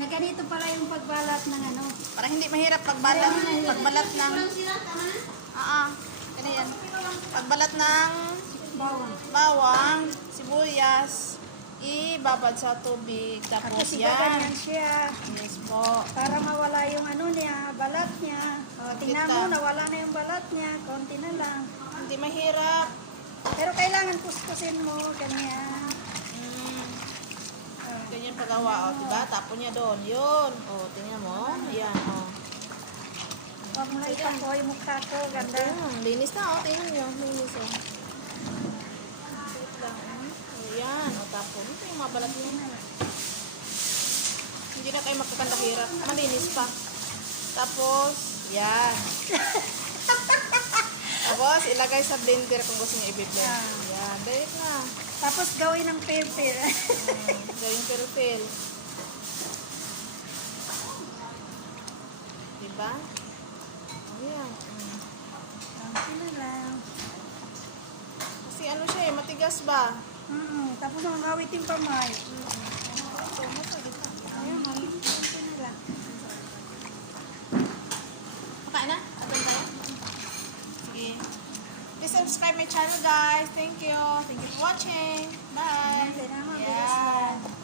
Na ganito pala yung pagbalat ng ano. Para hindi mahirap pagbalat ng... Ganyan. Pagbalat ng bawang, sibuyas, ibabad sa tubig. Tapos Tapos yan. ganyan siya. Yes po. Para mawala yung ano niya, balat niya. O, tingnan Kita. mo, nawala na yung balat niya. Konti na lang. Hindi mahirap. Pero kailangan kuskusin mo, ganyan. Ganyan pagawa, o, diba? Tapo niya doon. Yun. O, tingnan mo. Ayan, o. Huwag mo na itapo yung mukha ko, ganda. Linis na, o. Tingnan nyo. Linis, o. Wait lang, o. Ayan, o. Tapo. Ito yung mabalat niya. Hindi na kayo magkakandahirap. Malinis pa. Tapos, yan. Tapos, ilagay sa blender kung gusto niyo i-blend. Yan, dahil na. Tapos gawin ng pepper. Gawin pero-pel. Diba? Ayan. Konti na lang. Kasi ano siya eh, matigas ba? Tapos ang awit yung pamay. So, masagit na. Ayun, konti na lang. Pakain na? Atay tayo? Sige. Please subscribe my channel, guys. Thank you. Thank you for watching. Bye. Salamat. Yan.